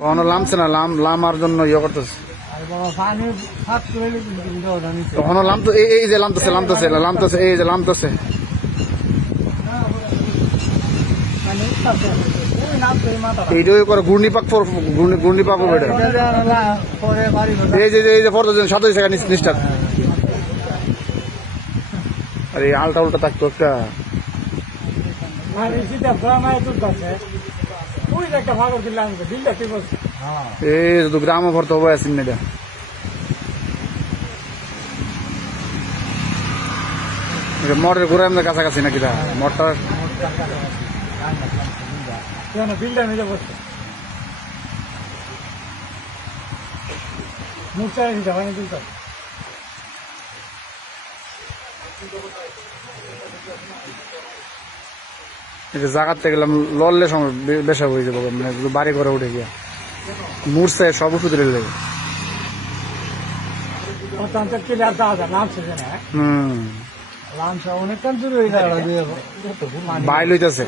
কখনো লামছে না, লামার জন্য ইয়ে করতেছে। কখনো লামতো, এই যে লামতেছে, এই যে লামতেছে। এইটাই করে ঘূর্ণিপাক হবে। এই যে ফটো 27 সেকেন্ড নিষ্ঠা। আরে আলটা উল্টা থাকতো একটা। এই তো গ্রাম ভরতে হবে আসেন না। মরের ঘুরে আমাদের কাছাকাছি নাকি মরটার বিলটা মিলে বসছে মুখ চাই দিতে হয় না। জায়গাতে গেলাম লড়লে সময় বেশা হয়ে যাবো, মানে বাড়ি ঘরে উঠে গিয়া মুড়ছে সব ওষুধ লেগে। বাইল হইতেছে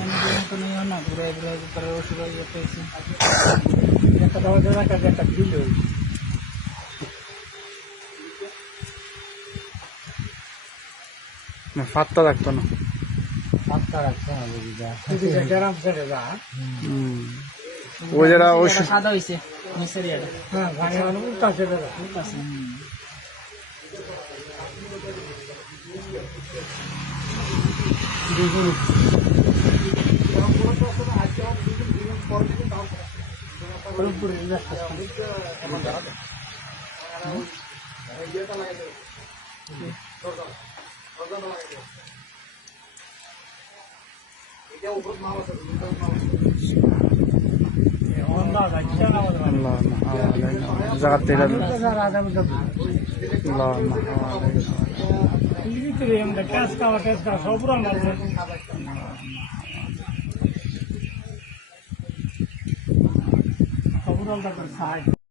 ফাত্তা রাখতো না। ওই যারা সাদা হয়েছে জাগাতে